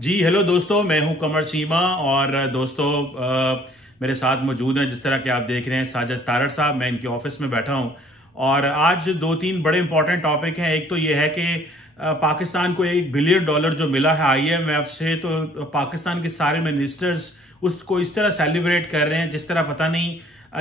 जी hello दोस्तों, मैं हूं कमर चीमा और दोस्तों मेरे साथ मौजूद हैं, जिस तरह के आप देख रहे हैं, साजिद तारड़ साहब। मैं इनके ऑफिस में बैठा हूं और आज दो तीन बड़े इंपॉर्टेंट टॉपिक हैं। एक तो ये है कि पाकिस्तान को $1 बिलियन जो मिला है IMF से, तो पाकिस्तान के सारे मिनिस्टर्स उसको इस तरह सेलिब्रेट कर रहे हैं जिस तरह पता नहीं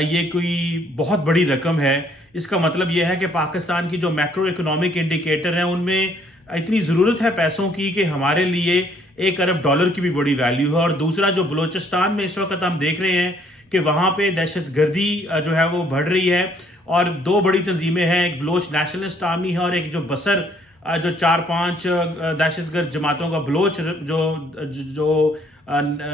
ये कोई बहुत बड़ी रकम है। इसका मतलब यह है कि पाकिस्तान की जो मैक्रो इकोनॉमिक इंडिकेटर हैं उनमें इतनी ज़रूरत है पैसों की कि हमारे लिए $1 अरब की भी बड़ी वैल्यू है। और दूसरा, जो बलूचिस्तान में इस वक्त हम देख रहे हैं कि वहां पे दहशतगर्दी जो है वो बढ़ रही है और दो बड़ी तंजीमें हैं, एक बलोच नेशनलिस्ट आर्मी है और एक जो बसर जो 4-5 दहशतगर्द जमातों का बलोच जो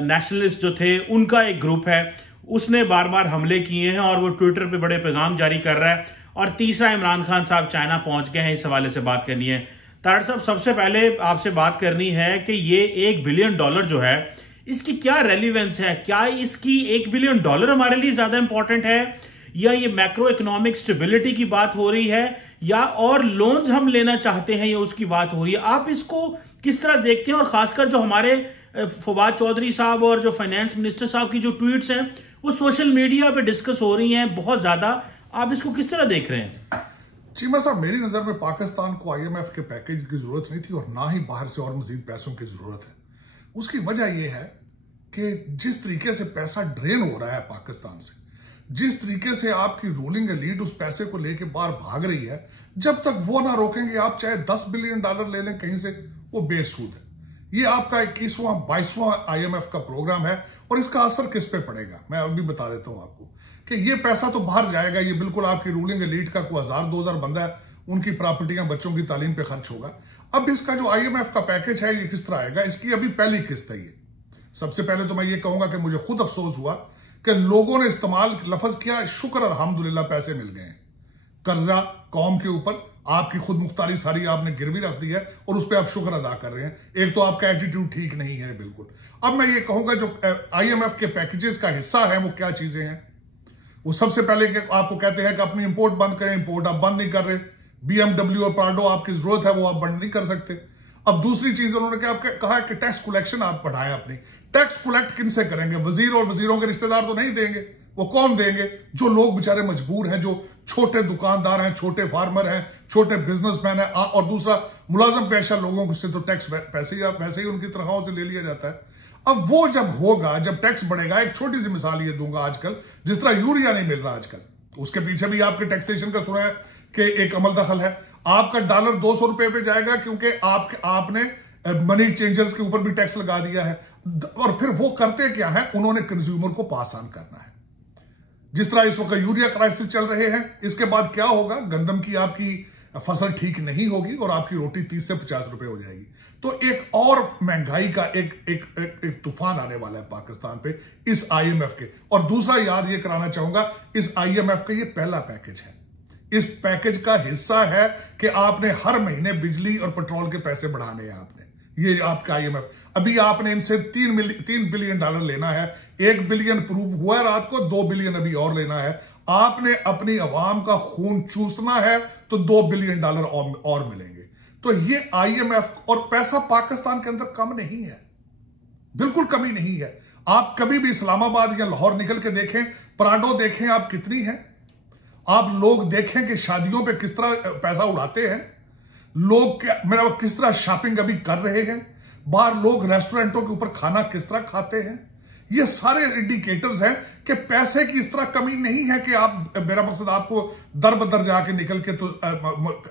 नेशनलिस्ट जो थे उनका एक ग्रुप है, उसने बार बार हमले किए हैं और वो ट्विटर पे बड़े पैगाम जारी कर रहा है। और तीसरा, इमरान खान साहब चाइना पहुंच गए हैं। इस हवाले से बात करनी है। तारड़ साहब, सबसे पहले आपसे बात करनी है कि ये $1 बिलियन जो है, इसकी क्या रेलिवेंस है? क्या इसकी $1 बिलियन हमारे लिए ज्यादा इंपॉर्टेंट है, या ये मैक्रो इकोनॉमिक स्टेबिलिटी की बात हो रही है, या और लोन्स हम लेना चाहते हैं, या उसकी बात हो रही है? आप इसको किस तरह देखते हैं? और खासकर जो हमारे फवाद चौधरी साहब और जो फाइनेंस मिनिस्टर साहब की जो ट्वीट्स हैं वो सोशल मीडिया पे डिस्कस हो रही हैं बहुत ज्यादा, आप इसको किस तरह देख रहे हैं? चीमा साहब, मेरी नजर में पाकिस्तान को IMF के पैकेज की जरूरत नहीं थी और ना ही बाहर से और मजीद पैसों की जरूरत है। उसकी वजह यह है कि जिस तरीके से पैसा ड्रेन हो रहा है पाकिस्तान से, जिस तरीके से आपकी रूलिंग एलीट उस पैसे को लेके बाहर भाग रही है, जब तक वो ना रोकेंगे, आप चाहे $10 बिलियन ले लें कहीं से, वो बेसूद है। ये आपका 21वां 22वां IMF का प्रोग्राम है और इसका असर किस पे पड़ेगा मैं अभी बता देता हूं आपको कि ये पैसा तो बाहर जाएगा। ये बिल्कुल आपकी रूलिंग एलीट का कोई 1000-2000 बंदा है, उनकी प्रॉपर्टियां बच्चों की तालीम पे खर्च होगा। अब इसका जो IMF का पैकेज है ये किस तरह आएगा, इसकी अभी पहली किस्त है ये। सबसे पहले तो मैं ये कहूंगा कि मुझे खुद अफसोस हुआ कि लोगों ने इस्तेमाल लफ्ज किया, शुक्र अल्हम्दुलिल्लाह पैसे मिल गए हैं। कर्जा कौम के ऊपर आपकी खुद मुख्तारी सारी आपने गिरवी रख दी है और उस पर आप शुक्र अदा कर रहे हैं। एक तो आपका एटीट्यूड ठीक नहीं है बिल्कुल। अब मैं ये कहूंगा जो IMF के पैकेजेस का हिस्सा है वो क्या चीजें हैं। वो सबसे पहले आपको कहते हैं कि अपनी इंपोर्ट बंद करें, इंपोर्ट आप बंद नहीं कर रहे। BMW और प्राडो आपकी जरूरत है वो आप बंद नहीं कर सकते। अब दूसरी चीज उन्होंने कहा कि टैक्स कलेक्शन आप बढ़ाएं अपनी। टैक्स कलेक्ट किनसे करेंगे? वजीर और वजीरों के रिश्तेदार तो नहीं देंगे, वो कौन देंगे? जो लोग बेचारे मजबूर हैं, जो छोटे दुकानदार हैं, छोटे फार्मर हैं, छोटे बिजनेसमैन हैं, और दूसरा मुलाजम पेशा लोगों से तो टैक्स वैसे ही उनकी तनख्वाहों से ले लिया जाता है। अब वो जब होगा, जब टैक्स बढ़ेगा, एक छोटी सी मिसाल ये दूंगा, आजकल जिस तरह यूरिया नहीं मिल रहा आजकल, उसके पीछे भी आपके टैक्सेशन का सुना है कि एक अमल दखल है। आपका डॉलर $200 पे जाएगा क्योंकि आपने मनी चेंजर्स के ऊपर भी टैक्स लगा दिया है। और फिर वो करते क्या है, उन्होंने कंज्यूमर को पास ऑन करना है। जिस तरह इस वक्त यूरिया क्राइसिस चल रहे हैं, इसके बाद क्या होगा, गंदम की आपकी फसल ठीक नहीं होगी और आपकी रोटी 30 से 50 रुपए हो जाएगी। तो एक और महंगाई का एक तूफान आने वाला है पाकिस्तान पे इस IMF के। और दूसरा याद ये कराना चाहूंगा, इस IMF का ये पहला पैकेज है। इस पैकेज का हिस्सा है कि आपने हर महीने बिजली और पेट्रोल के पैसे बढ़ाने हैं आपने। ये आपका IMF, अभी आपने इनसे $3 बिलियन लेना है। $1 बिलियन प्रूव हुआ है रात को, $2 बिलियन अभी और लेना है। आपने अपनी अवाम का खून चूसना है तो $2 बिलियन और मिलेंगे। तो ये IMF और पैसा पाकिस्तान के अंदर कम नहीं है, बिल्कुल कमी नहीं है। आप कभी भी इस्लामाबाद या लाहौर निकल के देखें, प्राडो देखें आप कितनी है। आप लोग देखें कि शादियों पे किस तरह पैसा उड़ाते हैं लोग, मेरा किस तरह शॉपिंग अभी कर रहे हैं, बाहर लोग रेस्टोरेंटों के ऊपर खाना किस तरह खाते हैं। ये सारे इंडिकेटर्स हैं कि पैसे की इस तरह कमी नहीं है कि आप, मेरा मकसद आपको दर बदर जाके निकल के, तो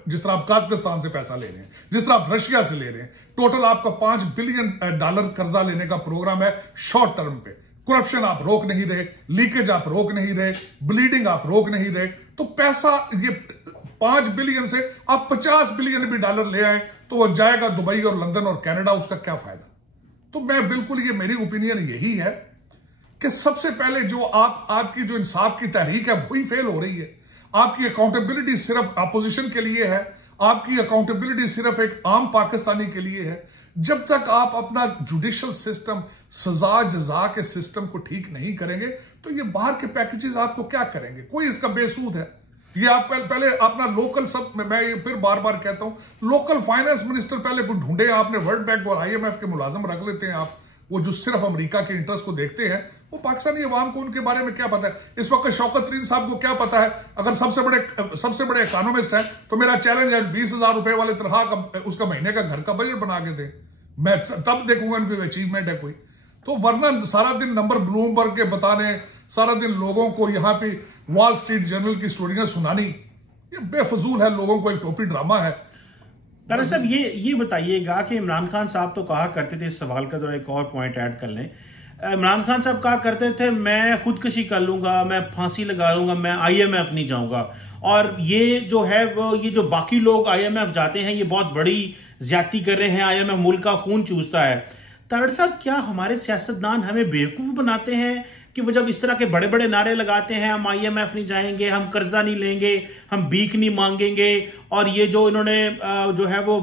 जिस तरह आप काजकिस्तान से पैसा ले रहे हैं, जिस तरह आप रशिया से ले रहे हैं, टोटल आपका $5 बिलियन कर्जा लेने का प्रोग्राम है शॉर्ट टर्म पे। करप्शन आप रोक नहीं रहे, लीकेज आप रोक नहीं रहे, ब्लीडिंग आप रोक नहीं रहे। तो पैसा ये 5 बिलियन से आप $50 बिलियन भी ले आए तो वो जाएगा दुबई और लंदन और कनाडा, उसका क्या फायदा? तो मैं बिल्कुल, ये मेरी ओपिनियन यही है कि सबसे पहले जो आपकी जो इंसाफ की तहरीक है वही फेल हो रही है। आपकी अकाउंटेबिलिटी सिर्फ अपोजिशन के लिए है, आपकी अकाउंटेबिलिटी सिर्फ एक आम पाकिस्तानी के लिए है। जब तक आप अपना जुडिशल सिस्टम, सजा जजा के सिस्टम को ठीक नहीं करेंगे तो ये बाहर के पैकेजेस आपको क्या करेंगे? कोई इसका बेसूद है। ये आप पहले अपना लोकल सब, मैं ये फिर बार बार कहता हूं, लोकल फाइनेंस मिनिस्टर पहले कोई ढूंढे आपने। वर्ल्ड बैंक और IMF के मुलाजिम रख लेते हैं आप, वो जो सिर्फ अमेरिका के इंटरेस्ट को देखते हैं। वो पाकिस्तानी अवाम को उनके बारे में क्या पता है? इस वक्त शौकत तरीन साहब को क्या पता है? अगर सबसे बड़े इकोनॉमिस्ट है तो मेरा चैलेंज है 20,000 रुपए वाले तनख्वाह का, उसका महीने का घर का बजट बना के दे, मैं तब देखूंगा उनकी अचीवमेंट है कोई। तो वरना सारा दिन नंबर ब्लूमबर्ग के बताने, सारा दिन लोगों को यहाँ पे वॉल स्ट्रीट जर्नल की स्टोरियां सुनानी, ये बेफजूल है, लोगों को एक टोपी ड्रामा है। तारिक साहब ये बताइएगा कि इमरान खान साहब तो कहा करते थे, इस सवाल का थोड़ा एक और पॉइंट ऐड कर लें, इमरान खान साहब कहा करते थे मैं खुदकुशी कर लूंगा, मैं फांसी लगा लूंगा, मैं IMF नहीं जाऊंगा। और ये जो है वो, ये जो बाकी लोग IMF जाते हैं ये बहुत बड़ी ज्यादती कर रहे हैं, IMF मुल्क का खून चूसता है। तारिक साहब, क्या हमारे सियासतदान हमें बेवकूफ बनाते हैं कि वो जब इस तरह के बड़े बड़े नारे लगाते हैं, हम IMF नहीं जाएंगे, हम कर्जा नहीं लेंगे, हम भीख नहीं मांगेंगे, और ये जो इन्होंने जो है वो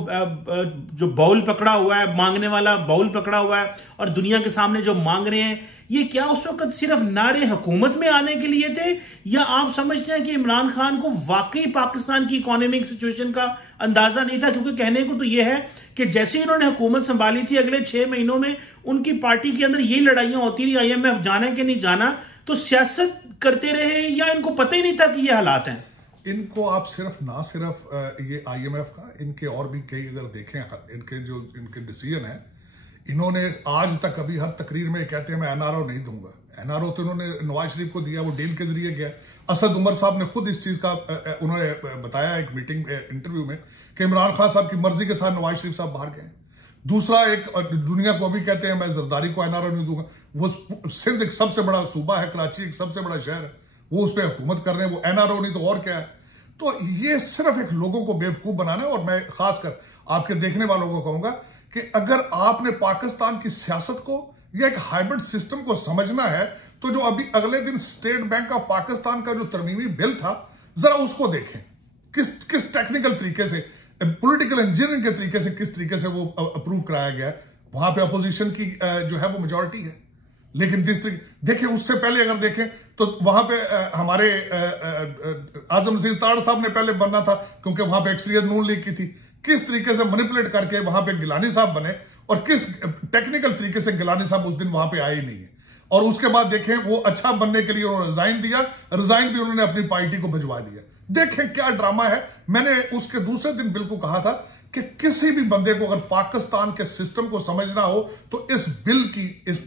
जो बाउल पकड़ा हुआ है, मांगने वाला बाउल पकड़ा हुआ है और दुनिया के सामने जो मांग रहे हैं, ये क्या उस वक्त सिर्फ नारे हुकूमत में आने के लिए थे, या आप समझते हैं कि इमरान खान को वाकई पाकिस्तान की इकोनॉमिक सिचुएशन का अंदाजा नहीं था? क्योंकि कहने को तो ये है कि जैसे इन्होंने हुकूमत संभाली थी, अगले 6 महीनों में उनकी पार्टी के अंदर ये लड़ाइयां होती रही, IMF जाना कि नहीं जाना, तो सियासत करते रहे या इनको पता ही नहीं था कि ये हालात हैं? इनको आप ना सिर्फ ये IMF का, इनके और भी कई अगर देखें, इनके डिसीजन है, इन्होंने आज तक अभी हर तकरीर में कहते हैं मैं NRO नहीं दूंगा। NRO तो इन्होंने नवाज शरीफ को दिया, वो डील के जरिए गया। असद उमर साहब ने खुद इस चीज का उन्होंने बताया एक मीटिंग इंटरव्यू में कि इमरान खान साहब की मर्जी के साथ नवाज शरीफ साहब बाहर गए। दूसरा, एक दुनिया को अभी कहते हैं मैं जरदारी को NRO नहीं दूंगा। वो सिंध एक सबसे बड़ा सूबा है, कराची एक सबसे बड़ा शहर है, वो उस पर हुकूमत कर रहे हैं, वो NRO नहीं तो और क्या है? तो ये सिर्फ एक लोगों को बेवकूफ बनाना है। और मैं खासकर आपके देखने वालों को कहूंगा कि अगर आपने पाकिस्तान की सियासत को या एक हाइब्रिड सिस्टम को समझना है, तो जो अभी अगले दिन स्टेट बैंक ऑफ पाकिस्तान का जो तरमीमी बिल था, जरा उसको देखें, किस टेक्निकल तरीके से, पॉलिटिकल इंजीनियरिंग के तरीके से, किस तरीके से वो अप्रूव कराया गया। वहां पे अपोजिशन की जो है वो मेजॉरिटी है, लेकिन जिस तरीके देखिए, उससे पहले अगर देखें तो वहां पे हमारे आजम नसीर ताड़ साहब ने पहले बनना था, क्योंकि वहां पे अक्सरियत नून लीग की थी। किस तरीके से मैनिपुलेट करके वहां पे गिलानी साहब बने, और किस टेक्निकल तरीके से गिलानी साहब उस दिन वहां पे आए ही नहीं है। और उसके बाद देखें, वो अच्छा बनने के लिए उन्होंने रिजाइन दिया, रिजाइन भी उन्होंने अपनी पार्टी को भिजवा दिया। देखें क्या ड्रामा है। मैंने उसके दूसरे दिन बिल्कुल कहा था कि किसी भी बंदे को अगर पाकिस्तान के सिस्टम को समझना हो तो इस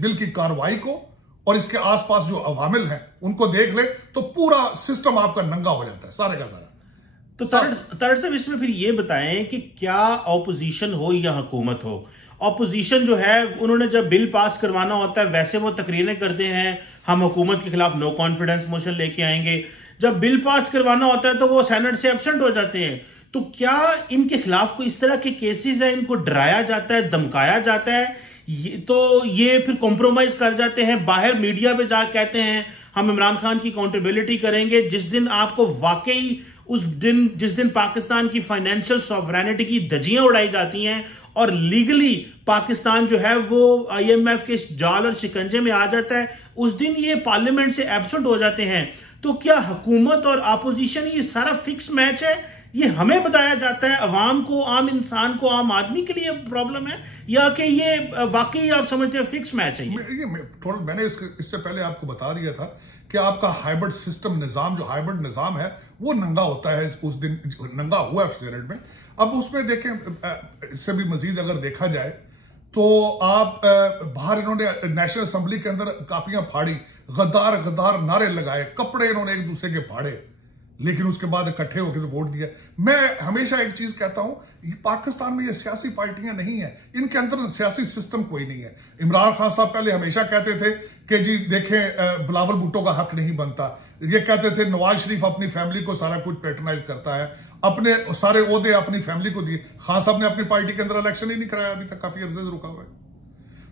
बिल की कार्रवाई को और इसके आसपास जो अवामिल हैं उनको देख ले, तो पूरा सिस्टम आपका नंगा हो जाता है, सारे का सारा। तो तारिक साहब, इसमें फिर ये बताएं कि क्या ऑपोजिशन हो या हुकूमत हो, ऑपोजिशन जो है उन्होंने जब बिल पास करवाना होता है वैसे वो तकरीरें करते हैं, हम हुकूमत के खिलाफ नो कॉन्फिडेंस मोशन लेके आएंगे। जब बिल पास करवाना होता है तो वो सेनेट से एब्सेंट हो जाते हैं। तो क्या इनके खिलाफ कोई इस तरह के केसेस है, इनको डराया जाता है, धमकाया जाता है, तो ये फिर कॉम्प्रोमाइज कर जाते हैं, बाहर मीडिया पे जा कहते हैं हम इमरान खान की अकाउंटेबिलिटी करेंगे, जिस दिन आपको वाकई जिस दिन पाकिस्तान की फाइनेंशियल सॉवरेनिटी की धज्जियां उड़ाई जाती हैं और लीगली पाकिस्तान जो है वो IMF के जाल और शिकंजे में आ जाता है, उस दिन ये पार्लियामेंट से एब्सेंट हो जाते हैं। तो क्या हुकूमत और अपोजिशन ये सारा फिक्स मैच है? ये हमें बताया जाता है, अवाम को, आम इंसान को, आम आदमी के लिए प्रॉब्लम है, या कि ये वाकई आप समझते हैं फिक्स मैच है? मैंने इससे पहले आपको बता दिया था कि आपका हाइब्रिड सिस्टम निजाम, जो हाइब्रिड निजाम है वो नंगा होता है। उस दिन नंगा हुआ है सेनेट में। अब उसमें देखें, इससे भी मजीद अगर देखा जाए तो आप बाहर इन्होंने नेशनल असेंबली के अंदर कापियां फाड़ी, गद्दार गद्दार नारे लगाए, कपड़े इन्होंने एक दूसरे के फाड़े, लेकिन उसके बाद इकट्ठे होकर तो वोट दिया। मैं हमेशा एक चीज कहता हूं, पाकिस्तान में ये सियासी पार्टियां नहीं है, इनके अंदर सियासी सिस्टम कोई नहीं है। इमरान खान साहब पहले हमेशा कहते थे कि जी देखें बिलावल भुट्टो का हक नहीं बनता, ये कहते थे नवाज शरीफ अपनी फैमिली को सारा कुछ पैटर्नाइज करता है, अपने सारे ओहदे अपनी फैमिली को दिए। खान साहब ने अपनी पार्टी के अंदर इलेक्शन ही नहीं कराया अभी तक, काफी अर्से से रुका हुआ है।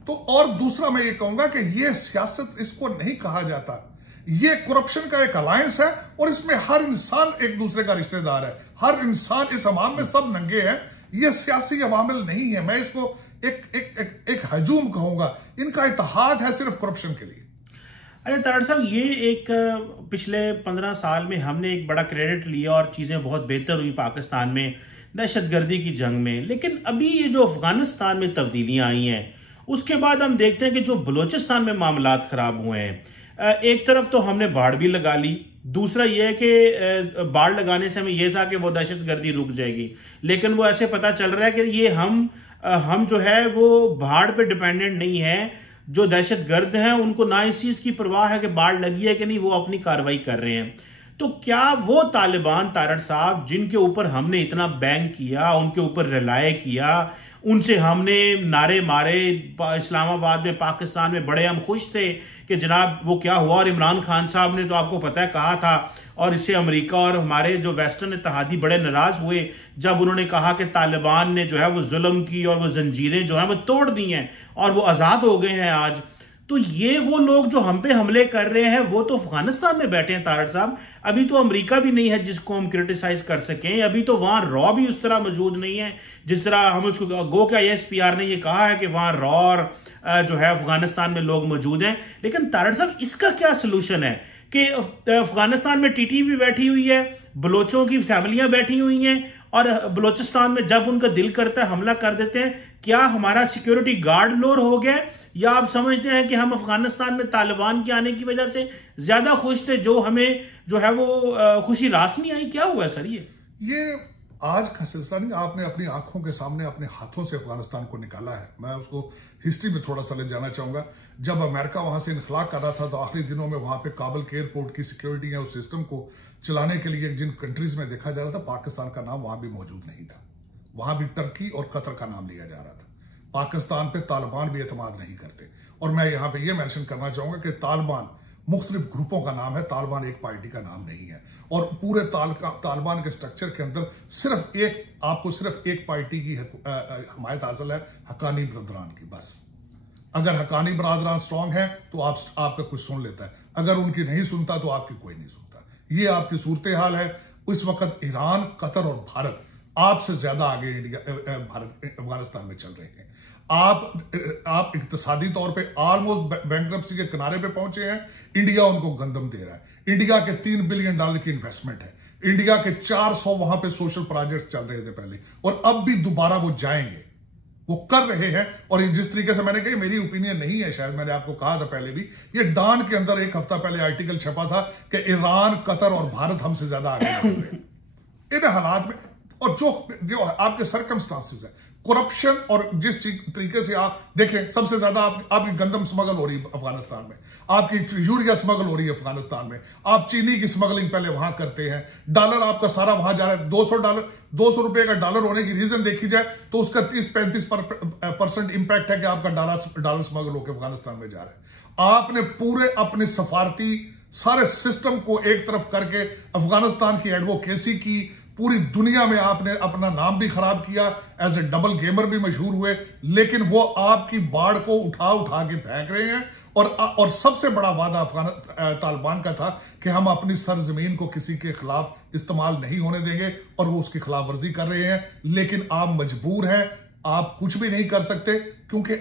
तो और दूसरा मैं ये कहूंगा कि ये सियासत इसको नहीं कहा जाता, ये करप्शन का एक अलायंस है और इसमें हर इंसान एक दूसरे का रिश्तेदार है, हर इंसान इस अवाम में सब नंगे हैं। ये सियासी अवामिल नहीं है, मैं इसको एक हजूम कहूंगा, इनका इत्तेहाद है सिर्फ करप्शन के लिए। अच्छा तारड़ साहब, ये एक पिछले 15 साल में हमने एक बड़ा क्रेडिट लिया और चीज़ें बहुत बेहतर हुई पाकिस्तान में दहशतगर्दी की जंग में, लेकिन अभी ये जो अफगानिस्तान में तब्दीलियां आई हैं उसके बाद हम देखते हैं कि जो बलूचिस्तान में मामलात खराब हुए हैं। एक तरफ तो हमने बाढ़ भी लगा ली, दूसरा यह है कि बाढ़ लगाने से हमें यह था कि वो दहशतगर्दी रुक जाएगी, लेकिन वो ऐसे पता चल रहा है कि ये हम जो है वो बाढ़ पे डिपेंडेंट नहीं है। जो दहशतगर्द हैं उनको ना इस चीज की परवाह है कि बाढ़ लगी है कि नहीं, वो अपनी कार्रवाई कर रहे हैं। तो क्या वो तालिबान तारड़ साहब जिनके ऊपर हमने इतना बैंक किया, उनके ऊपर रिलाय किया, उनसे हमने नारे मारे, इस्लामाबाद में पाकिस्तान में बड़े हम खुश थे कि जनाब वो क्या हुआ, और इमरान खान साहब ने तो आपको पता है कहा था, और इससे अमेरिका और हमारे जो वेस्टर्न इत्तेहादी बड़े नाराज हुए जब उन्होंने कहा कि तालिबान ने जो है वो जुल्म की और वो जंजीरें जो है वो तोड़ दी हैं और वो आज़ाद हो गए हैं आज। तो ये वो लोग जो हम पे हमले कर रहे हैं वो तो अफगानिस्तान में बैठे हैं तारड़ साहब। अभी तो अमेरिका भी नहीं है जिसको हम क्रिटिसाइज कर सकें, अभी तो वहां रॉ भी उस तरह मौजूद नहीं है जिस तरह हम उसको गो क्या ISPR ने ये कहा है कि वहां रॉ और जो है अफगानिस्तान में लोग मौजूद हैं। लेकिन तारड़ साहब, इसका क्या सोल्यूशन है कि अफगानिस्तान में TTP बैठी हुई है, बलोचों की फैमिलियां बैठी हुई हैं और बलोचिस्तान में जब उनका दिल करता है हमला कर देते हैं। क्या हमारा सिक्योरिटी गार्ड लोर हो गया, या आप समझते हैं कि हम अफगानिस्तान में तालिबान के आने की वजह से ज्यादा खुश थे, जो हमें जो है वो खुशी रास नहीं आई? क्या हुआ सर? ये आज का सिलसिला नहीं, आपने अपनी आंखों के सामने अपने हाथों से अफगानिस्तान को निकाला है। मैं उसको हिस्ट्री में थोड़ा सा ले जाना चाहूंगा। जब अमेरिका वहां से इनखला कर रहा था तो आखिरी दिनों में वहां पे काबुल के एयरपोर्ट की सिक्योरिटी है, उस सिस्टम को चलाने के लिए जिन कंट्रीज में देखा जा रहा था, पाकिस्तान का नाम वहां भी मौजूद नहीं था। वहां भी टर्की और कतर का नाम लिया जा रहा था। पाकिस्तान पे तालिबान भी एतमाद नहीं करते। और मैं यहां पे ये मेंशन करना चाहूंगा कि तालिबान मुख्तलिफ ग्रुपों का नाम है, तालिबान एक पार्टी का नाम नहीं है। और पूरे तालिबान के स्ट्रक्चर के अंदर आपको सिर्फ एक पार्टी की हमायत हासिल है, हक्कानी बरदरान की, बस। अगर हक्कानी बरदरान स्ट्रांग है तो आपका कुछ सुन लेता है, अगर उनकी नहीं सुनता तो आपकी कोई नहीं सुनता। ये आपकी सूरत हाल है। इस वक्त ईरान, कतर और भारत आपसे ज्यादा आगे अफगानिस्तान में चल रहे हैं। आप इक्तिसादी तौर पे ऑलमोस्ट बैंकरप्सी के किनारे पे पहुंचे हैं। इंडिया उनको गंदम दे रहा है। इंडिया के $3 बिलियन की इन्वेस्टमेंट है। इंडिया के 400 वहां पे सोशल प्रोजेक्ट्स चल रहे थे पहले, और अब भी दोबारा वो जाएंगे, वो कर रहे हैं। और जिस तरीके से मैंने कहा, मेरी ओपिनियन नहीं है, शायद मैंने आपको कहा था पहले भी, ये डॉन के अंदर एक हफ्ता पहले आर्टिकल छपा था कि ईरान, कतर और भारत हमसे ज्यादा आगे बढ़ गए इन हालात में। और जो आपके सर्कमस्टांसेस है, करप्शन, और जिस तरीके से आप देखें, सबसे ज्यादा आपकी गंदम स्मगल हो रही है अफगानिस्तान में, आपकी यूरिया स्मगल हो रही है अफगानिस्तान में, आप चीनी की स्मगलिंग पहले वहां करते हैं, डॉलर आपका सारा वहां जा रहा है। $200 रुपए का डॉलर होने की रीजन देखी जाए तो उसका 30-35% इंपैक्ट है कि आपका डॉलर स्मगल होकर अफगानिस्तान में जा रहा है। आपने पूरे अपने सफारती सारे सिस्टम को एक तरफ करके अफगानिस्तान की एडवोकेसी की, पूरी दुनिया में आपने अपना नाम भी खराब किया, एज ए डबल गेमर भी मशहूर हुए, लेकिन वो आपकी बाढ़ को उठा के फेंक रहे हैं। और सबसे बड़ा वादा तालिबान का था कि हम अपनी सरजमीन को किसी के खिलाफ इस्तेमाल नहीं होने देंगे, और वो उसकी खिलाफ वर्जी कर रहे हैं। लेकिन आप मजबूर हैं, आप कुछ भी नहीं कर सकते, क्योंकि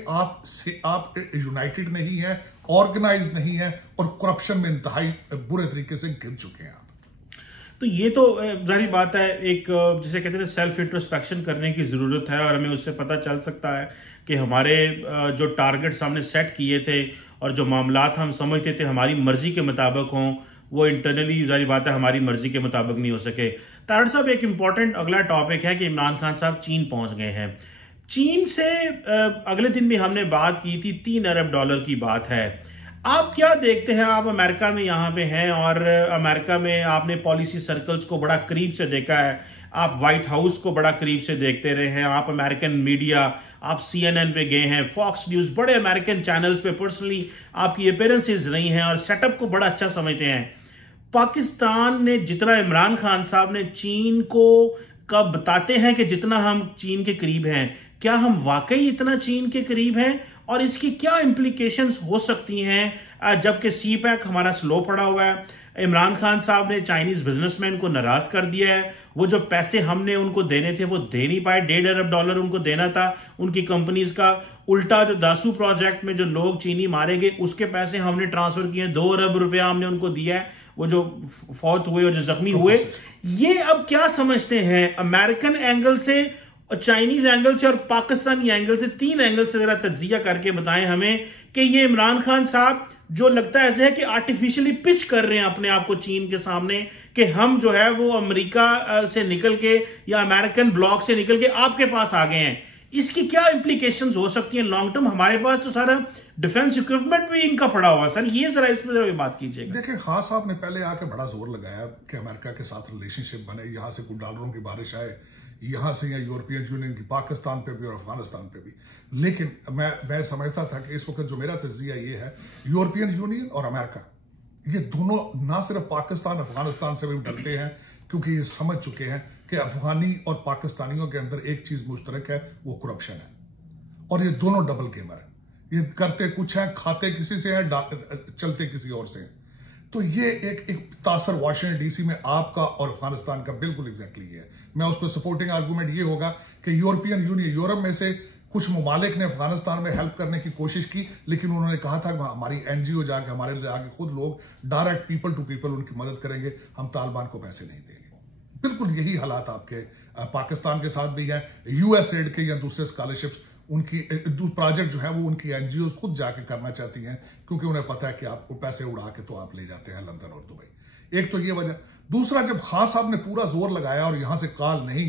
आप यूनाइटेड नहीं है, ऑर्गेनाइज नहीं है, और करप्शन में इंतहाई बुरे तरीके से गिर चुके हैं। तो ये तो जाहिर बात है, एक जिसे कहते हैं सेल्फ इंट्रोस्पेक्शन करने की जरूरत है, और हमें उससे पता चल सकता है कि हमारे जो टारगेट्स हमने सेट किए थे और जो मामलात हम समझते थे हमारी मर्जी के मुताबिक हों, वो इंटरनली जाहिर बात है हमारी मर्जी के मुताबिक नहीं हो सके। तारड़ साहब, एक इंपॉर्टेंट अगला टॉपिक है कि इमरान खान साहब चीन पहुंच गए हैं। चीन से अगले दिन भी हमने बात की थी, $3 अरब की बात है। आप क्या देखते हैं? आप अमेरिका में यहाँ पे हैं और अमेरिका में आपने पॉलिसी सर्कल्स को बड़ा करीब से देखा है, आप व्हाइट हाउस को बड़ा करीब से देखते रहे हैं, आप अमेरिकन मीडिया, आप CNN पे गए हैं, फॉक्स न्यूज, बड़े अमेरिकन चैनल्स पे पर्सनली आपकी अपीयरेंसेस रही हैं और सेटअप को बड़ा अच्छा समझते हैं। पाकिस्तान ने जितना, इमरान खान साहब ने चीन को कब बताते हैं कि जितना हम चीन के करीब हैं, क्या हम वाकई इतना चीन के करीब हैं? और इसकी क्या इम्प्लीकेशंस हो सकती हैं जबकि CPEC हमारा स्लो पड़ा हुआ है? इमरान खान साहब ने चाइनीज बिजनेसमैन को नाराज कर दिया है। वो जो पैसे हमने उनको देने थे वो दे नहीं पाए। $1.5 अरब उनको देना था उनकी कंपनीज का। उल्टा जो दासू प्रोजेक्ट में जो लोग चीनी मारे गए उसके पैसे हमने ट्रांसफर किए, $2 अरब हमने उनको दिया है, वो जो फौत हुए और जो जख्मी हुए। ये अब क्या समझते हैं अमेरिकन एंगल से, चाइनीज एंगल से और पाकिस्तानी एंगल से, 3 एंगल से जरा तज्जिया करके बताएं हमें कि ये इमरान खान साहब जो लगता है ऐसे है कि आर्टिफिशियली पिच कर रहे हैं अपने आप को चीन के सामने कि हम जो है वो अमेरिका से निकल के या अमेरिकन ब्लॉक से निकल के आपके पास आ गए हैं। इसकी क्या इंप्लीकेशंस हो सकती हैं लॉन्ग टर्म? हमारे पास तो सारा डिफेंस इक्विपमेंट भी इनका पड़ा हुआ। सर ये जरा इस पर जरा बात कीजिएगा। देखिए, खान साहब ने पहले आके बड़ा जोर लगाया कि अमेरिका के साथ रिलेशनशिप बने, यहां से कुछ डॉलरों की बारिश आए, यहां से या यूरोपियन यूनियन की, पाकिस्तान पे भी और अफगानिस्तान पे भी। लेकिन मैं समझता था कि इस वक्त जो मेरा तज्जिया ये है, यूरोपियन यूनियन और अमेरिका ये दोनों ना सिर्फ पाकिस्तान अफगानिस्तान से भी डरते हैं, क्योंकि ये समझ चुके हैं कि अफगानी और पाकिस्तानियों के अंदर एक चीज मुश्तरक है, वो करप्शन है। और ये दोनों डबल गेमर है, ये करते कुछ है, खाते किसी से है, चलते किसी और से है। तो ये एक तासर वाशिंगटन डीसी में आपका और अफगानिस्तान का बिल्कुल एग्जैक्टली है। मैं उसको सपोर्टिंग आर्गूमेंट ये होगा कि यूरोपियन यूनियन, यूरोप में से कुछ ममालिक ने अफगानिस्तान में हेल्प करने की कोशिश की, लेकिन उन्होंने कहा था कि हमारी एनजीओ जाके, हमारे जाके खुद लोग डायरेक्ट पीपल टू पीपल उनकी मदद करेंगे, हम तालिबान को पैसे नहीं देंगे। बिल्कुल यही हालात आपके पाकिस्तान के साथ भी है। यूएसएड के या दूसरे स्कॉलरशिप्स, उनकी प्रोजेक्ट जो है वो उनकी एनजीओ खुद जाके करना चाहती हैं, क्योंकि उन्हें पता है कि आपको पैसे उड़ा के तो आप ले जाते हैं लंदन और दुबई। एक तो ये वजह। दूसरा, जब खान साहब ने पूरा जोर लगाया और यहां से कॉल नहीं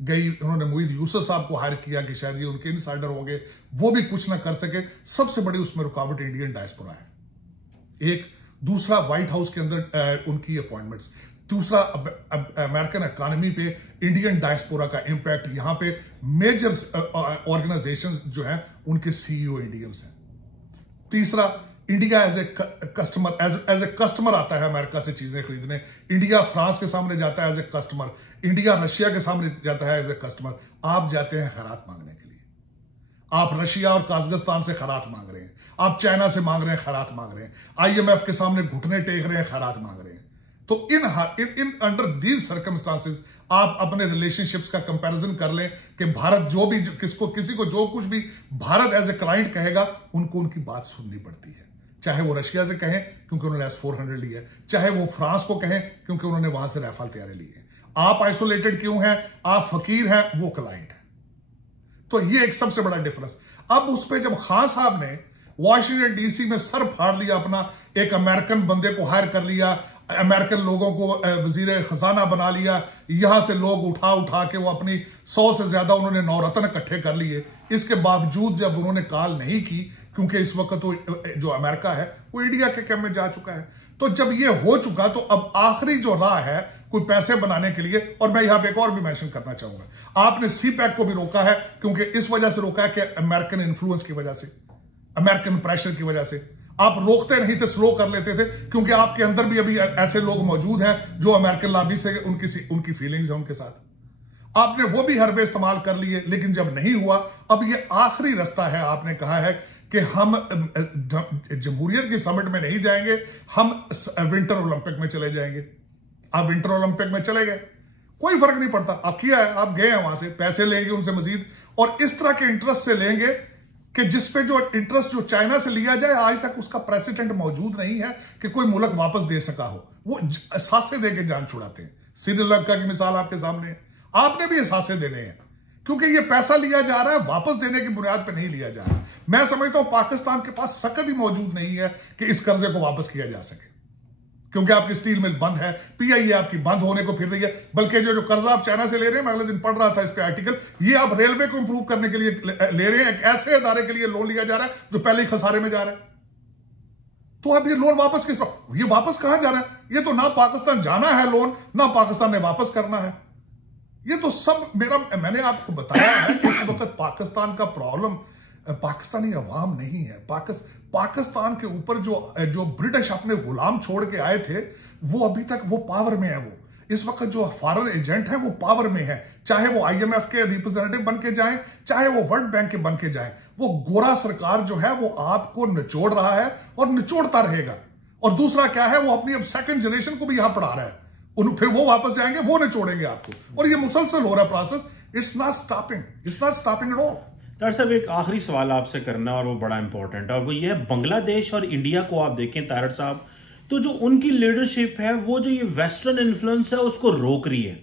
गई, उन्होंने मोईद यूसुफ साहब को हायर किया कि शायद ये उनके इनसाइडर होंगे, वो भी कुछ ना कर सके। सबसे बड़ी उसमें रुकावट इंडियन डायस्पोरा है। एक दूसरा, व्हाइट हाउस के अंदर उनकी अपॉइंटमेंट्स। दूसरा, अमेरिकन इकोनॉमी पे इंडियन डायस्पोरा का इंपैक्ट। यहां पे मेजर ऑर्गेनाइजेशंस जो हैं उनके सीईओ इंडियंस हैं। तीसरा, इंडिया एज ए कस्टमर आता है अमेरिका से चीजें खरीदने। इंडिया फ्रांस के सामने जाता है as a customer, India Russia के सामने जाता है एज ए कस्टमर। आप जाते हैं खैरात मांगने के लिए, आप रशिया और काजगस्तान से खैरात मांग रहे हैं, आप चाइना से मांग रहे हैं, खैरात मांग रहे हैं, IMF के सामने घुटने टेक रहे हैं, खैरात मांग रहे हैं। तो इन अंडर दीज सर्कमस्टांसेस आप अपने रिलेशनशिप्स का कंपैरिजन कर लें कि भारत जो भी किसी को जो कुछ भी भारत एज ए क्लाइंट कहेगा, उनको उनकी बात सुननी पड़ती है। चाहे वो रशिया से कहें क्योंकि उन्होंने S-400 लिया है, चाहे वो फ्रांस को कहें क्योंकि उन्होंने वहां से राफेल तैयारी ली है। आप आइसोलेटेड क्यों हैं? आप फकीर हैं, वो क्लाइंट है। तो ये एक सबसे बड़ा डिफरेंस। अब उस पर जब खान साहब ने वॉशिंगटन डीसी में सर फाड़ लिया अपना, एक अमेरिकन बंदे को हायर कर लिया, अमेरिकन लोगों को वजीर खजाना बना लिया, यहां से लोग उठा के वो अपनी 100 से ज्यादा उन्होंने नौरत्न इकट्ठे कर लिए। इसके बावजूद जब उन्होंने कॉल नहीं की, क्योंकि इस वक्त तो जो अमेरिका है वो इंडिया के कैम्प में जा चुका है, तो जब ये हो चुका तो अब आखिरी जो राह है कोई पैसे बनाने के लिए। और मैं यहां पे एक और भी मेंशन करना चाहूंगा, आपने CPEC को भी रोका है, क्योंकि इस वजह से रोका है कि अमेरिकन इन्फ्लुएंस की वजह से, अमेरिकन प्रेशर की वजह से। आप रोकते नहीं थे, स्लो कर लेते थे, क्योंकि आपके अंदर भी अभी ऐसे लोग मौजूद हैं जो अमेरिकन लॉबी से उनकी फीलिंग्स है उनके साथ। आपने वो भी हरबे इस्तेमाल कर लिए, लेकिन जब नहीं हुआ, अब ये आखिरी रास्ता है। आपने कहा है कि हम जमहूरियत की समिट में नहीं जाएंगे, हम विंटर ओलंपिक में चले जाएंगे। आप विंटर ओलंपिक में चले गए, कोई फर्क नहीं पड़ता, आप किया है, आप गए हैं वहां से, पैसे लेंगे उनसे मजीद, और इस तरह के इंटरेस्ट से लेंगे कि जिसपे जो इंटरेस्ट जो चाइना से लिया जाए, आज तक उसका प्रेसिडेंट मौजूद नहीं है कि कोई मुल्क वापस दे सका हो। वो एहसासे दे के जान छुड़ाते हैं। श्रीलंका की मिसाल आपके सामने है। आपने भी एहसासे देने हैं, क्योंकि ये पैसा लिया जा रहा है, वापस देने की बुनियाद पर नहीं लिया जा रहा। मैं समझता हूं पाकिस्तान के पास सकत ही मौजूद नहीं है कि इस कर्जे को वापस किया जा सके, क्योंकि आपकी स्टील मिल बंद है, PIA आपकी बंद होने को फिर रही है। बल्कि जो कर्जा आप चाइना से ले रहे हैं, मैं अगले दिन पढ़ रहा था इस पे आर्टिकल, ये आप रेलवे को इंप्रूव करने के लिए ले रहे हैं। एक ऐसे अदारे के लिए लोन लिया जा रहा है जो पहले ही खसारे में जा रहा है। तो अब ये लोन वापस ये वापस कहां जा रहा है? ये तो ना पाकिस्तान जाना है लोन, ना पाकिस्तान ने वापस करना है। ये तो सब मैंने आपको बताया है कि इस वक्त पाकिस्तान का प्रॉब्लम पाकिस्तानी अवाम नहीं है। पाकिस्तान के ऊपर जो ब्रिटिश अपने गुलाम छोड़ के आए थे, वो अभी तक वो पावर में है। वो इस वक्त जो फॉरेन एजेंट है वो पावर में है, चाहे वो IMF के रिप्रेजेंटेटिव बन के जाएं, चाहे वो वर्ल्ड बैंक के बन के जाएं। वो गोरा सरकार जो है वो आपको निचोड़ रहा है और निचोड़ता रहेगा। और दूसरा क्या है, वो अपनी अब सेकंड जनरेशन को भी यहां पढ़ा रहा है, फिर वो वापस जाएंगे, वो नहीं छोड़ेंगे आपको, और ये मुसलसल हो रहा है process. It's not stopping at all. तार साहब, एक आखिरी सवाल आपसे करना, और वो बड़ा इंपॉर्टेंट है, और वो ये है, बांग्लादेश और इंडिया को आप देखें तारड़ साहब, तो जो उनकी लीडरशिप है वो जो ये वेस्टर्न इन्फ्लुएंस है उसको रोक रही है,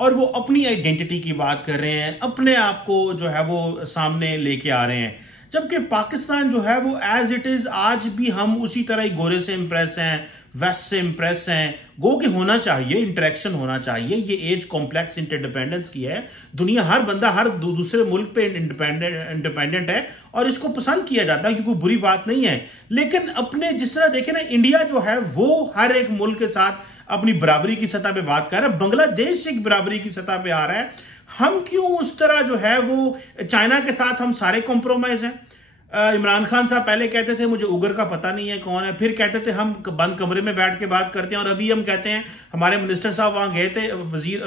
और वो अपनी आइडेंटिटी की बात कर रहे हैं, अपने आप को जो है वो सामने लेके आ रहे हैं, जबकि पाकिस्तान जो है वो एज इट इज आज भी हम उसी तरह ही गोरे से इंप्रेस हैं, वेस्ट से इंप्रेस हैं। गो के होना चाहिए, इंटरेक्शन होना चाहिए, ये एज कॉम्प्लेक्स इंटरडिपेंडेंस की है, दुनिया हर बंदा हर दूसरे मुल्क पे इंडिपेंडेंट है और इसको पसंद किया जाता है, क्योंकि बुरी बात नहीं है। लेकिन अपने जिस तरह देखें ना, इंडिया जो है वो हर एक मुल्क के साथ अपनी बराबरी की सतह पे बात कर रहा है, बांग्लादेश एक बराबरी की सतह पे आ रहा है। हम क्यों उस तरह जो है वो चाइना के साथ हम सारे कॉम्प्रोमाइज हैं। इमरान खान साहब पहले कहते थे मुझे उगर का पता नहीं है कौन है, फिर कहते थे हम बंद कमरे में बैठ के बात करते हैं, और अभी हम कहते हैं हमारे मिनिस्टर साहब वहां गए थे, वजीर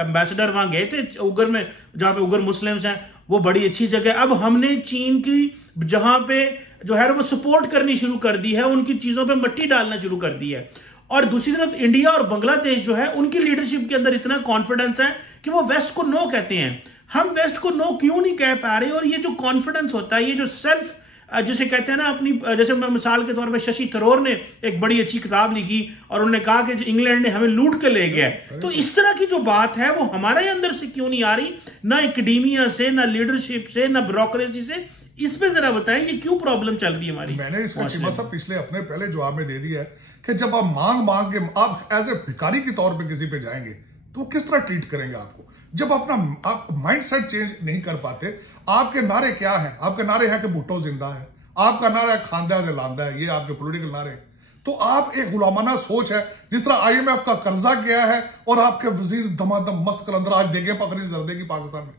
एम्बेसडर वहां गए थे उगर में, जहां पे उगर मुस्लिम्स हैं, वो बड़ी अच्छी जगह। अब हमने चीन की जहां पे जो है वो सपोर्ट करनी शुरू कर दी है, उनकी चीजों पे मिट्टी डालना शुरू कर दी है, और दूसरी तरफ इंडिया और बांग्लादेश जो है उनकी लीडरशिप के अंदर इतना कॉन्फिडेंस है कि वो वेस्ट को नो कहते हैं। हम वेस्ट को नो क्यों नहीं कह पा रहे? और ये जो कॉन्फिडेंस होता है, ये जो सेल्फ जिसे कहते हैं ना अपनी, जैसे मैं मिसाल के तौर पे शशि थरूर ने एक बड़ी अच्छी किताब लिखी और उन्होंने कहा कि इंग्लैंड ने हमें लूट के ले गया, तो इस तरह की जो बात है वो हमारे अंदर से क्यों नहीं आ रही, ना एकेडमिया से, ना लीडरशिप से, ना ब्यूरोक्रेसी से? इस पे जरा बताएं ये क्यों प्रॉब्लम चल रही है हमारी। मैंने इसका चीमा साहब पिछले अपने पहले जवाब में दे दिया है कि जब आप मांग के आप एज ए भिखारी के तौर पे किसी पे जाएंगे तो किस तरह ट्रीट करेंगे आपको, जब अपना आप माइंडसेट चेंज नहीं कर पाते। आपके नारे क्या हैं? आपके नारे हैं कि भुट्टो जिंदा है, आपका नारा है खांदा है लांदा है, ये आप जो पॉलिटिकल नारे हैं। तो आप एक गुलामाना सोच है, जिस तरह IMF का कर्जा गया है और आपके वजीर दमादम मस्त कलंदर आज देगे पकड़ी जर्दे की पाकिस्तान में,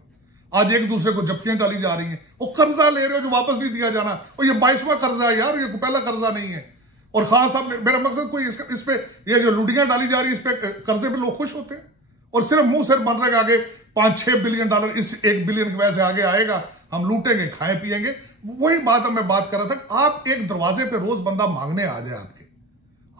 आज एक दूसरे को जबकियां डाली जा रही हैं, वो कर्जा ले रहे हो जो वापस नहीं दिया जाना, और ये 22वां कर्जा है यार, ये पहला कर्जा नहीं है। और खान साहब, मेरा मकसद कोई इस पे ये जो लुटियां डाली जा रही है, इस पे कर्जे पे लोग खुश होते हैं, और सिर्फ मुंह सिर बन रहे आगे 5-6 बिलियन डॉलर इस 1 बिलियन की वजह से आगे आएगा, हम लूटेंगे, खाए पिएंगे। वही बात अब मैं बात कर रहा था, आप एक दरवाजे पे रोज बंदा मांगने आ जाए आपके,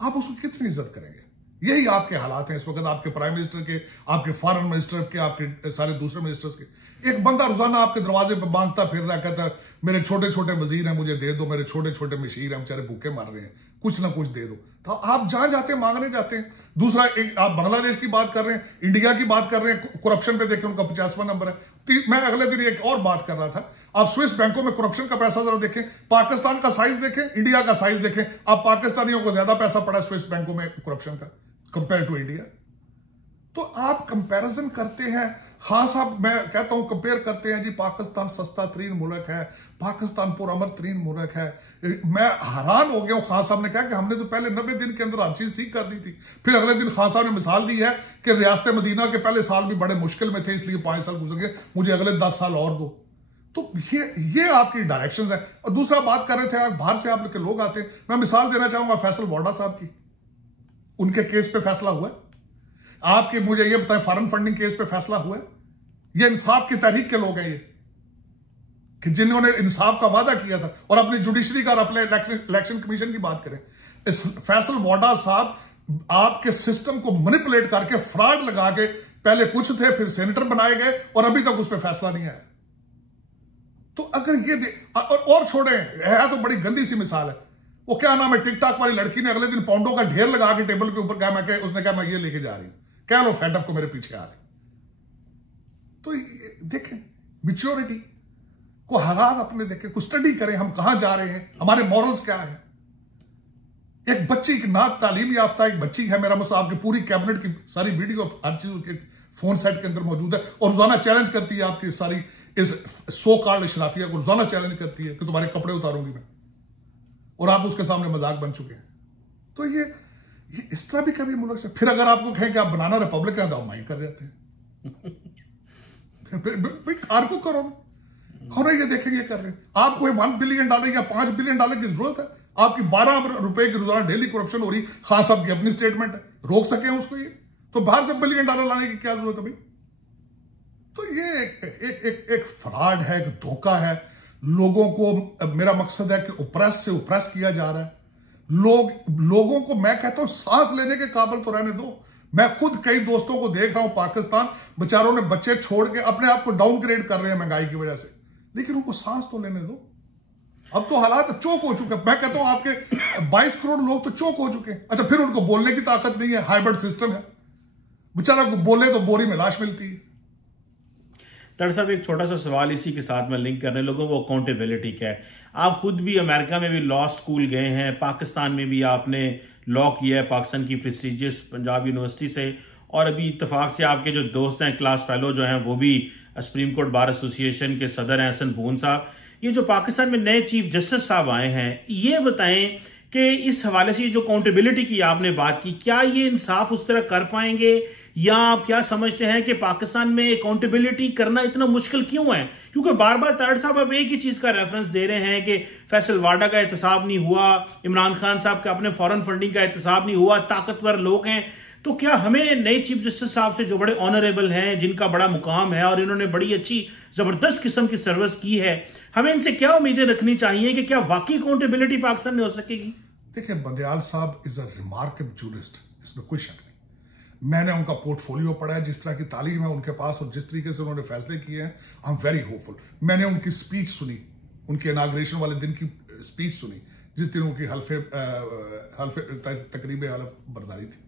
आप उसको कितनी इज्जत करेंगे? यही आपके हालात हैं इस वक्त, आपके प्राइम मिनिस्टर के, आपके फॉरेन मिनिस्टर के, आपके सारे दूसरे मिनिस्टर्स के। एक बंदा रोजाना आपके दरवाजे पे मांगता फिर रहा, कहता मेरे छोटे छोटे वजीर हैं मुझे दे दो, मेरे छोटे छोटे मशीर हैं बेचारे भूखे मर रहे हैं, कुछ ना कुछ दे दो। तो आप जहां जाते हैं मांगने जाते हैं। दूसरा, आप बांग्लादेश की बात कर रहे हैं, इंडिया की बात कर रहे हैं, करप्शन पे देखें उनका 50वां नंबर है। मैं अगले दिन एक और बात कर रहा था, आप स्विस बैंकों में करप्शन का पैसा जरा देखें, पाकिस्तान का साइज देखें, इंडिया का साइज देखें, आप पाकिस्तानियों को ज्यादा पैसा पड़ा स्विस बैंकों में करप्शन का कंपेयर टू इंडिया। तो आप कंपैरिजन करते हैं, खान साहब मैं कहता हूं कंपेयर करते हैं जी, पाकिस्तान सस्ता तरीन मुल्क है, पाकिस्तान पुरअमन तरीन मुल्क है। मैं हैरान हो गया हूं, खान साहब ने कहा कि हमने तो पहले 90 दिन के अंदर हर चीज ठीक कर दी थी। फिर अगले दिन खान साहब ने मिसाल दी है कि रियासत मदीना के पहले साल भी बड़े मुश्किल में थे, इसलिए 5 साल गुजर गए, मुझे अगले 10 साल और दो। तो ये आपकी डायरेक्शंस है। और दूसरा बात कर रहे थे, बाहर से आप लोग आते हैं, मैं मिसाल देना चाहूंगा फैसल वाडा साहब की, उनके केस पे फैसला हुआ है। आपके मुझे ये बताएं, फॉरेन फंडिंग केस पे फैसला हुआ है। ये इंसाफ की तहरीक के लोग हैं ये, कि जिन्होंने इंसाफ का वादा किया था। और अपनी जुडिशरी का और अपने इलेक्शन कमीशन की बात करें, इस फैसल वाडा साहब आपके सिस्टम को मैनिपुलेट करके फ्रॉड लगा के पहले कुछ थे, फिर सेनेटर बनाए गए, और अभी तक उस पर फैसला नहीं आया। तो अगर ये और छोड़े, है तो बड़ी गंदी सी मिसाल है, वो क्या नाम है, टिकटॉक वाली लड़की ने अगले दिन पाउंडों का ढेर लगा के टेबल के ऊपर कहा, उसने कहा मैं ये लेके जा रही हूं, कह लो फेडअप को मेरे पीछे आ रहे। तो देखें मैच्योरिटी को, हालात अपने देखें, कुछ स्टडी करें, हम कहां जा रहे हैं, हमारे मॉरल्स क्या है। एक बच्ची की ना तालीम याफ्ता एक बच्ची है, मेरा मतलब आपकी पूरी कैबिनेट की सारी वीडियो हर चीज के फोन सेट के अंदर मौजूद है, और रोजाना चैलेंज करती है आपकी सारी इस सो कॉल्ड इशराफिया को, रोजाना चैलेंज करती है कि तुम्हारे कपड़े उतारूंगी मैं, और आप उसके सामने मजाक बन चुके हैं। तो ये इस तरह भी कभी मुल्क से, फिर अगर आपको कहें कि आप बनाना रिपब्लिक है तो आप माइंड कर जाते हैं। फिर को करो ना, ये देखेंगे ये कर रहे हैं। आपको 1 बिलियन डॉलर या 5 बिलियन डॉलर की जरूरत है, आपकी 12 रुपए की रोजाना डेली करप्शन हो रही। खान साहब की अपनी स्टेटमेंट है, रोक सके उसको, ये तो बाहर से बिलियन डॉलर लाने की क्या जरूरत है भाई। तो ये एक फ्रॉड है, एक धोखा है। लोगों को, मेरा मकसद है कि उपरेस से उपरेस किया जा रहा है। लोगों को मैं कहता हूं सांस लेने के काबिल तो रहने दो। मैं खुद कई दोस्तों को देख रहा हूं पाकिस्तान, बेचारों ने बच्चे छोड़ के अपने आप को डाउनग्रेड कर रहे हैं महंगाई की वजह से, लेकिन उनको सांस तो लेने दो। अब तो हालात चौक हो चुके हैं। मैं कहता हूं आपके 22 करोड़ लोग तो चौक हो चुके हैं। अच्छा, फिर उनको बोलने की ताकत नहीं है, हाइब्रिड सिस्टम है, बेचारा को बोले तो बोरी में लाश मिलती है। तारड़ साहब, एक छोटा सा सवाल इसी के साथ में लिंक करने, लोगों को अकाउंटेबिलिटी क्या है। आप खुद भी अमेरिका में भी लॉ स्कूल गए हैं, पाकिस्तान में भी आपने लॉ किया है पाकिस्तान की प्रेस्टिजियस पंजाब यूनिवर्सिटी से, और अभी इत्तेफाक से आपके जो दोस्त हैं क्लास फेलो जो हैं वो भी सुप्रीम कोर्ट बार एसोसिएशन के सदर हैं हसन बून साहब। ये जो पाकिस्तान में नए चीफ जस्टिस साहब आए हैं, ये बताएं कि इस हवाले से जो अकाउंटेबिलिटी की आपने बात की, क्या ये इंसाफ उस तरह कर पाएंगे, या आप क्या समझते हैं कि पाकिस्तान में अकाउंटेबिलिटी करना इतना मुश्किल क्यों है? क्योंकि बार बार तारड़ साहब अब एक ही चीज का रेफरेंस दे रहे हैं कि फैसल वाडा का एहतसाब नहीं हुआ, इमरान खान साहब का अपने फॉरेन फंडिंग का एहतसाब नहीं हुआ, ताकतवर लोग हैं। तो क्या हमें नए चीफ जस्टिस साहब से, जो बड़े ऑनरेबल हैं, जिनका बड़ा मुकाम है और इन्होंने बड़ी अच्छी जबरदस्त किस्म की सर्विस की है, हमें इनसे क्या उम्मीदें रखनी चाहिए कि क्या वाकई अकाउंटेबिलिटी पाकिस्तान में हो सकेगी? देखिए, बंदयाल साहब इज अ रिमार्केबल जूरिस्ट, इसमें कोई शक नहीं। मैंने उनका पोर्टफोलियो पढ़ा है, जिस तरह की तालीम है उनके पास और जिस तरीके से उन्होंने फैसले किए हैं, आई एम वेरी होपफुल। मैंने उनकी स्पीच सुनी, उनके इनाग्रेशन वाले दिन की स्पीच सुनी, जिस दिन उनकी तकरीब हल्फ बर्दारी थी।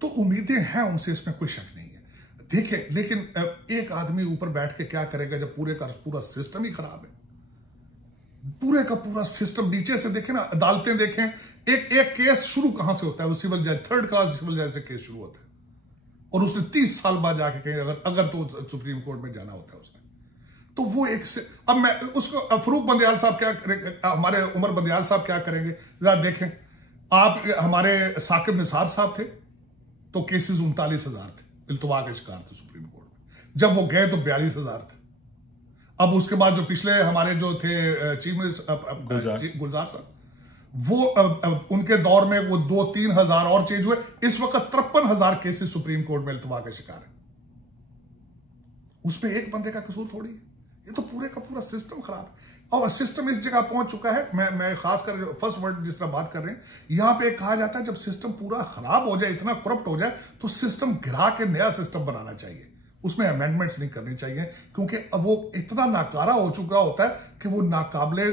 तो उम्मीदें हैं उनसे, इसमें कोई शक नहीं है। देखिए, लेकिन एक आदमी ऊपर बैठ के क्या करेगा जब पूरे का पूरा सिस्टम ही खराब है? पूरे का पूरा सिस्टम नीचे से देखें ना, अदालतें देखें, एक केस शुरू कहां से होता है? वो सिविल जज, थर्ड क्लास सिविल जज से केस शुरू होता है, और उसने 30 साल बाद जाके कहीं अगर तो सुप्रीम कोर्ट में जाना होता है उसने, तो वो एक से अब मैं उसको फरूक बंदयाल साहब क्या करेंगे, हमारे उमर बंदयाल साहब क्या करेंगे, जरा देखें आप। हमारे साकिब निसार साहब थे तो केसेस 39,000 थे, इल्तवा के शिकार थे सुप्रीम कोर्ट में, जब वो गए तो 42,000 थे। अब उसके बाद जो पिछले हमारे जो थे चीफ मिनिस्टर गुलजार साहब, वो उनके दौर में वो 2-3 हजार और चेंज हुए। इस वक्त 53,000 केसेस सुप्रीम कोर्ट में इल्तवा के शिकार है। उसमें एक बंदे का कसूर थोड़ी है, ये तो पूरे का पूरा सिस्टम खराब है। और सिस्टम इस जगह पहुंच चुका है, मैं खासकर फर्स्ट वर्ड जिस तरह बात कर रहे हैं, यहां पे कहा जाता है जब सिस्टम पूरा खराब हो जाए, इतना करप्ट हो जाए, तो सिस्टम गिरा के नया सिस्टम बनाना चाहिए, उसमें अमेंडमेंट्स नहीं करनी चाहिए, क्योंकि अब वो इतना नाकारा हो चुका होता है कि वो नाकाबिले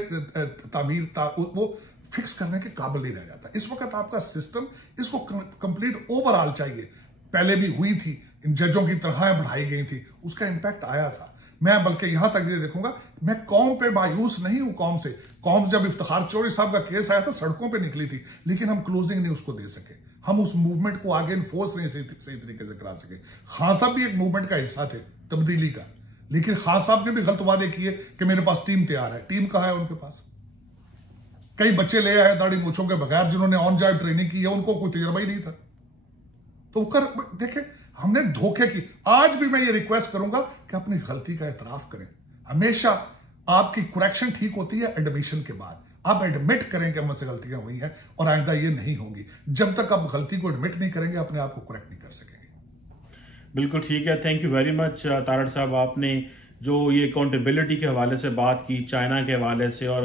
तामीर वो फिक्स करने के काबिल नहीं रह जाता। इस वक्त आपका सिस्टम, इसको कंप्लीट ओवरऑल चाहिए। पहले भी हुई थी, इन जजों की तनख्वाहें बढ़ाई गई थी, उसका इंपैक्ट आया था। मैं बल्कि यहां तक ये देखूंगा, मैं कौम पे मायूस नहीं हूं। कौम जब इफ्तिखार चौधरी साहब का केस आया था, सड़कों पे निकली थी, लेकिन हम क्लोजिंग नहीं उसको दे सके, हम उस मूवमेंट को आगे इन्फोर्स नहीं सही तरीके से करा सके। खान साहब भी एक मूवमेंट का हिस्सा थे, तब्दीली का, लेकिन खान साहब ने भी गलत वादे किए कि मेरे पास टीम तैयार है। टीम कहां है उनके पास? कई बच्चे ले आए दाढ़ी मूछों के बगैर, जिन्होंने ऑन जॉब ट्रेनिंग की है, उनको कोई तजुर्बा ही नहीं था। तो देखें, हमने धोखे की। आज भी मैं ये रिक्वेस्ट करूंगा कि अपनी गलती का एतराफ करें। हमेशा आपकी करेक्शन ठीक होती है एडमिशन के बाद। आप एडमिट करें कि हमसे गलतियां हुई हैं, और आइंदा ये नहीं होगी। जब तक आप गलती को एडमिट नहीं करेंगे, अपने आप को करेक्ट नहीं कर सकेंगे। बिल्कुल ठीक है, thank you very much Tarar साहब। आपने जो ये अकाउंटेबिलिटी के हवाले से बात की, चाइना के हवाले से और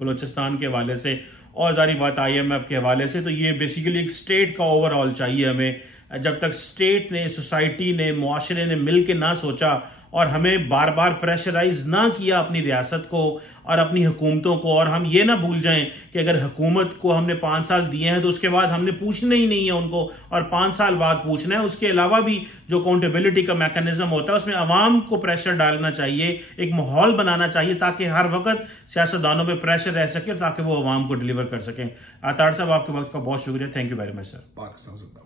बलूचिस्तान के हवाले से, और सारी बात IMF के हवाले से, तो ये बेसिकली एक स्टेट का ओवरऑल चाहिए हमें। जब तक स्टेट ने, सोसाइटी ने, मुआशरे ने मिल के ना सोचा और हमें बार बार प्रेशराइज ना किया अपनी रियासत को और अपनी हुकूमतों को, और हम ये ना भूल जाएं कि अगर हुकूमत को हमने 5 साल दिए हैं तो उसके बाद हमने पूछना ही नहीं है उनको, और 5 साल बाद पूछना है। उसके अलावा भी जो अकाउंटेबिलिटी का मैकेनिज्म होता है, उसमें अवाम को प्रेशर डालना चाहिए, एक माहौल बनाना चाहिए, ताकि हर वक्त सियासतदानों पर प्रेशर रह सके और ताकि वो अवाम को डिलीवर कर सकें। तारड़ साहब, आपके वक्त का बहुत शुक्रिया, thank you very much sir. Pakistan